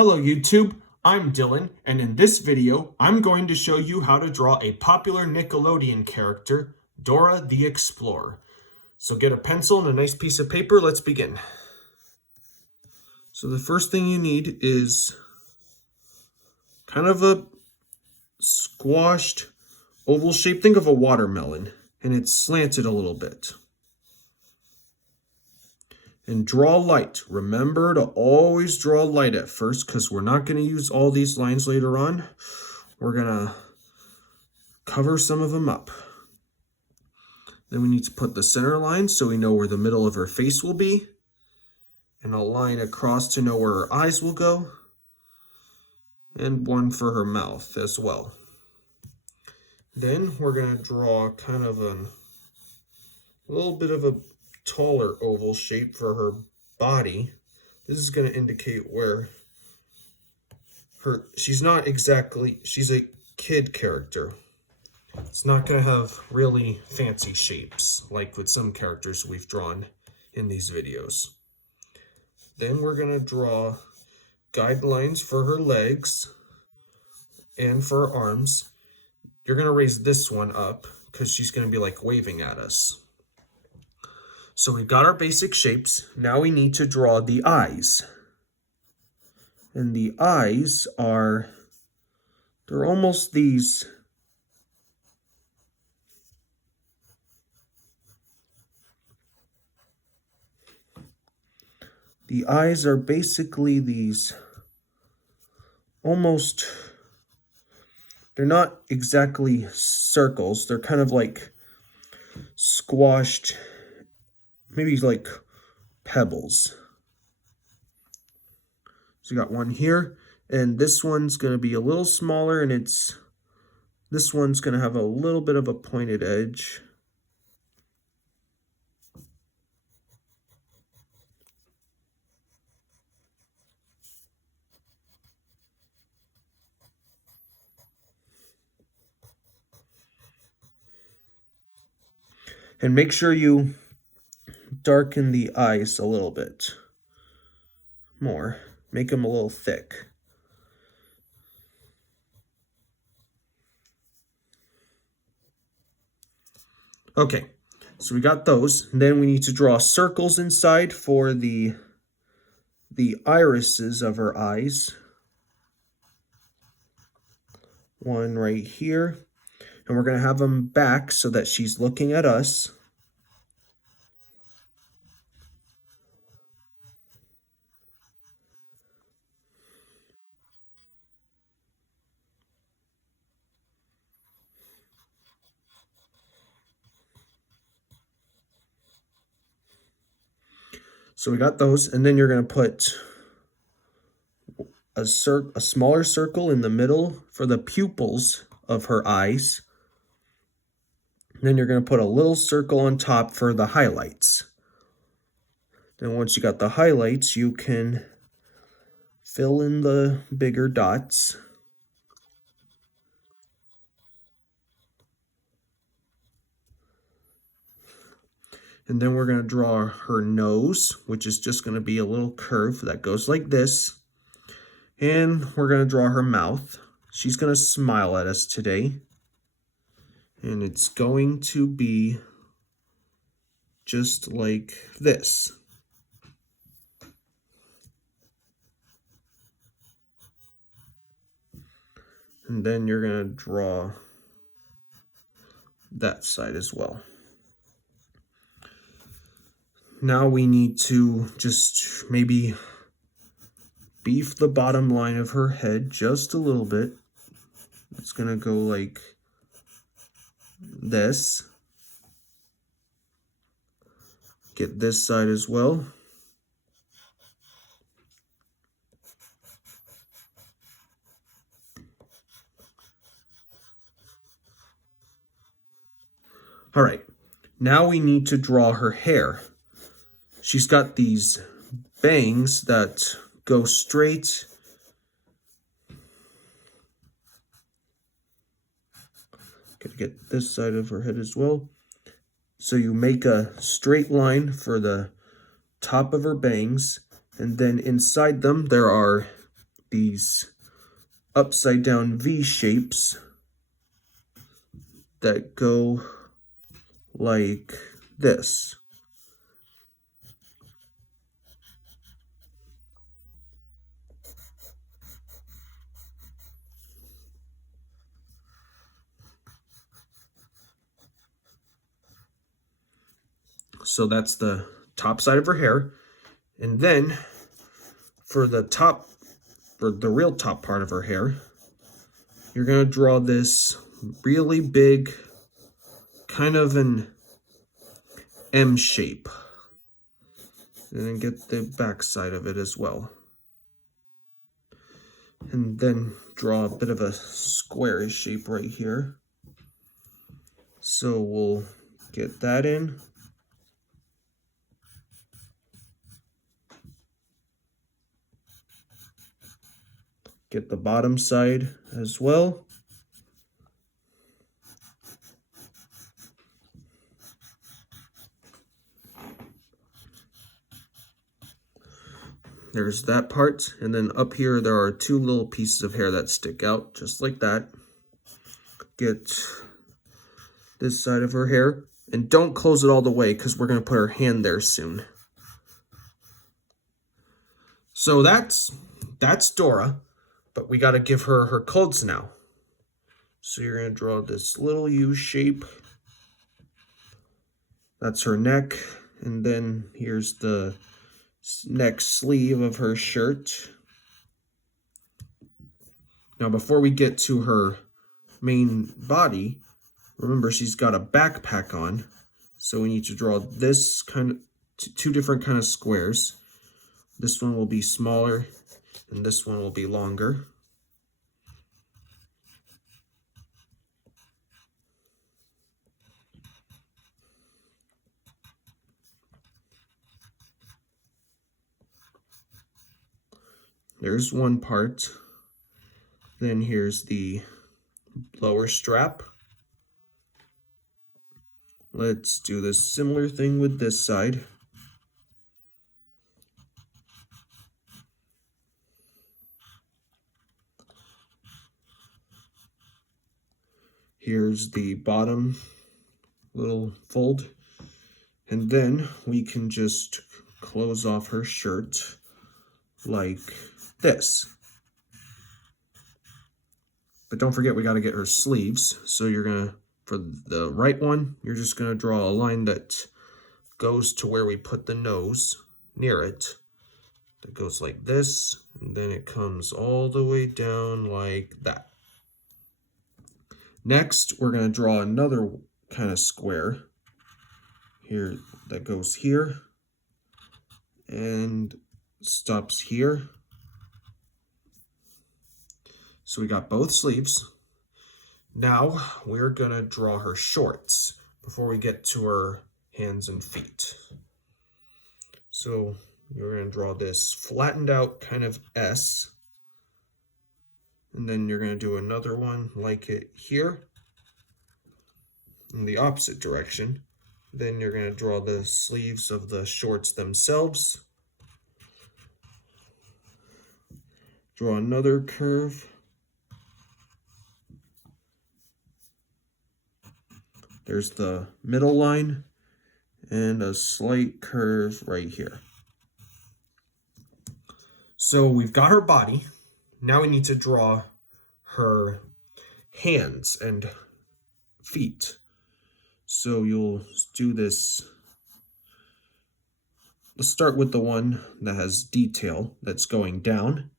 Hello YouTube, I'm Dylan, and in this video, I'm going to show you how to draw a popular Nickelodeon character, Dora the Explorer. So get a pencil and a nice piece of paper, let's begin. So the first thing you need is kind of a squashed oval shape. Think of a watermelon, and it's slanted a little bit. And draw light. Remember to always draw light at first because we're not going to use all these lines later on. We're going to cover some of them up. Then we need to put the center line so we know where the middle of her face will be. And a line across to know where her eyes will go. And one for her mouth as well. Then we're going to draw kind of a little bit of a taller oval shape for her body. This is going to indicate where she's a kid character. It's not going to have really fancy shapes like with some characters we've drawn in these videos. Then we're going to draw guidelines for her legs and for her arms. You're going to raise this one up because she's going to be like waving at us. So we've got our basic shapes. Now we need to draw the eyes. And the eyes they're almost these The eyes are basically these they're not exactly circles. They're kind of like squashed, maybe like pebbles. So you got one here, and this one's going to be a little smaller, and this one's going to have a little bit of a pointed edge. And make sure you darken the eyes a little bit more. Make them a little thick. Okay, so we got those. And then we need to draw circles inside for the irises of her eyes. One right here. And we're going to have them back so that she's looking at us. So we got those, and then you're going to put a smaller circle in the middle for the pupils of her eyes. Then you're going to put a little circle on top for the highlights. Then once you got the highlights, you can fill in the bigger dots. And then we're going to draw her nose, which is just going to be a little curve that goes like this. And we're going to draw her mouth. She's going to smile at us today. And it's going to be just like this. And then you're going to draw that side as well. Now we need to just maybe beef the bottom line of her head just a little bit. It's going to go like this. Get this side as well. All right, now we need to draw her hair. She's got these bangs that go straight. Gotta get this side of her head as well. So you make a straight line for the top of her bangs, and then inside them there are these upside down V shapes that go like this. So that's the top side of her hair. And then for the real top part of her hair, you're going to draw this really big, kind of an M shape. And then get the back side of it as well. And then draw a bit of a squarish shape right here. So we'll get that in. Get the bottom side as well. There's that part, and then up here there are two little pieces of hair that stick out, just like that. Get this side of her hair, and don't close it all the way because we're going to put her hand there soon. So that's Dora, but we got to give her her clothes now. So you're going to draw this little U shape. That's her neck, and then here's the neck sleeve of her shirt. Now before we get to her main body, remember she's got a backpack on, so we need to draw this kind of two different kind of squares. This one will be smaller and this one will be longer. There's one part. Then here's the lower strap. Let's do the similar thing with this side. Here's the bottom little fold. And then we can just close off her shirt like this. But don't forget, we got to get her sleeves. So you're going to, for the right one, you're just going to draw a line that goes to where we put the nose, near it. That goes like this, and then it comes all the way down like that. Next, we're going to draw another kind of square here that goes here and stops here. So we got both sleeves. Now we're going to draw her shorts before we get to her hands and feet. So you're going to draw this flattened out kind of S. And then you're going to do another one like it here in the opposite direction. Then you're going to draw the sleeves of the shorts themselves. Draw another curve. There's the middle line and a slight curve right here. So we've got her body. Now we need to draw her hands and feet. So you'll do this. Let's start with the one that has detail that's going down.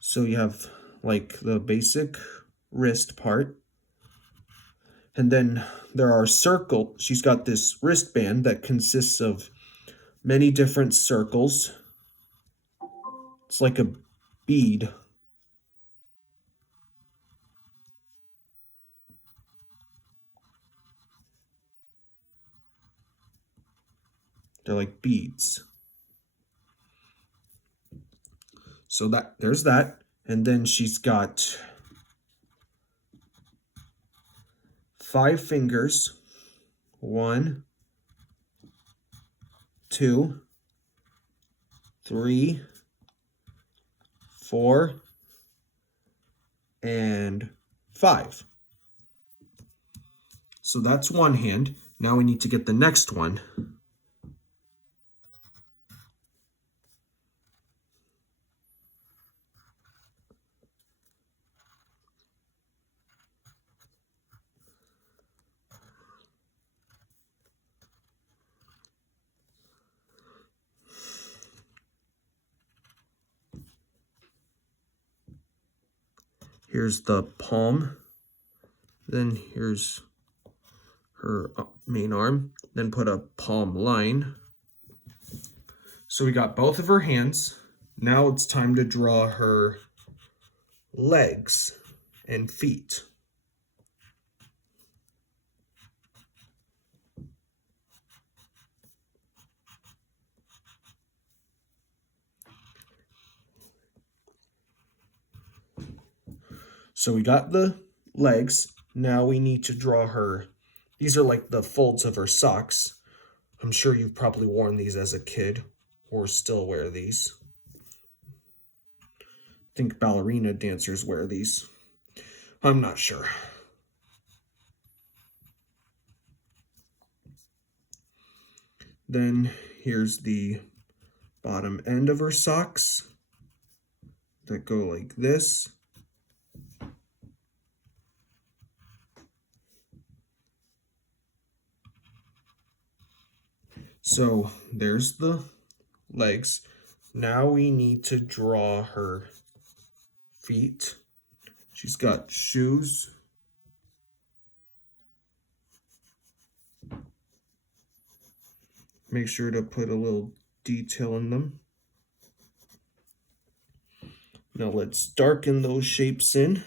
So you have like the basic wrist part. And then there are circles. She's got this wristband that consists of many different circles. It's like a bead. They're like beads. So there's that. And then she's got 5 fingers. 1, 2, 3, 4, and 5. So that's one hand. Now we need to get the next one. Here's the palm, then here's her main arm, then put a palm line. So we got both of her hands. Now it's time to draw her legs and feet. So we got the legs. Now we need to draw her. These are like the folds of her socks. I'm sure you've probably worn these as a kid or still wear these. I think ballerina dancers wear these. I'm not sure. Then here's the bottom end of her socks that go like this. So there's the legs. Now we need to draw her feet. She's got shoes. Make sure to put a little detail in them. Now let's darken those shapes in.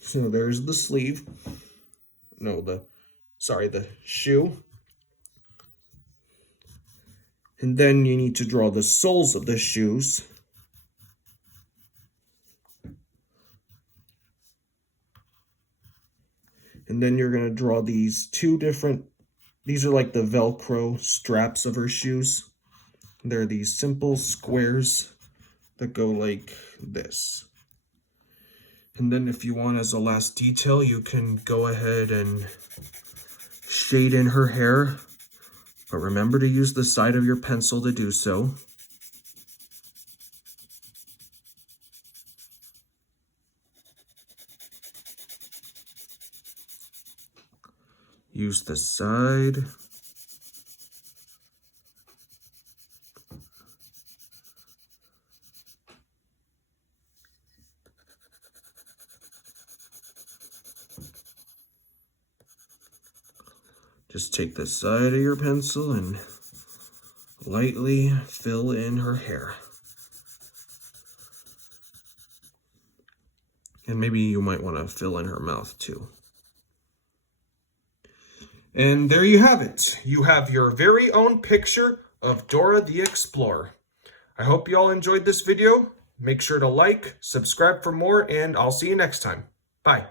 So there's the sleeve. No, the shoe. And then you need to draw the soles of the shoes. And then you're going to draw these these are like the Velcro straps of her shoes. They're these simple squares that go like this. And then if you want as a last detail, you can go ahead and shade in her hair. But remember to use the side of your pencil to do so. Use the side. Just take the side of your pencil and lightly fill in her hair. And maybe you might want to fill in her mouth too. And there you have it. You have your very own picture of Dora the Explorer. I hope you all enjoyed this video. Make sure to like, subscribe for more, and I'll see you next time. Bye.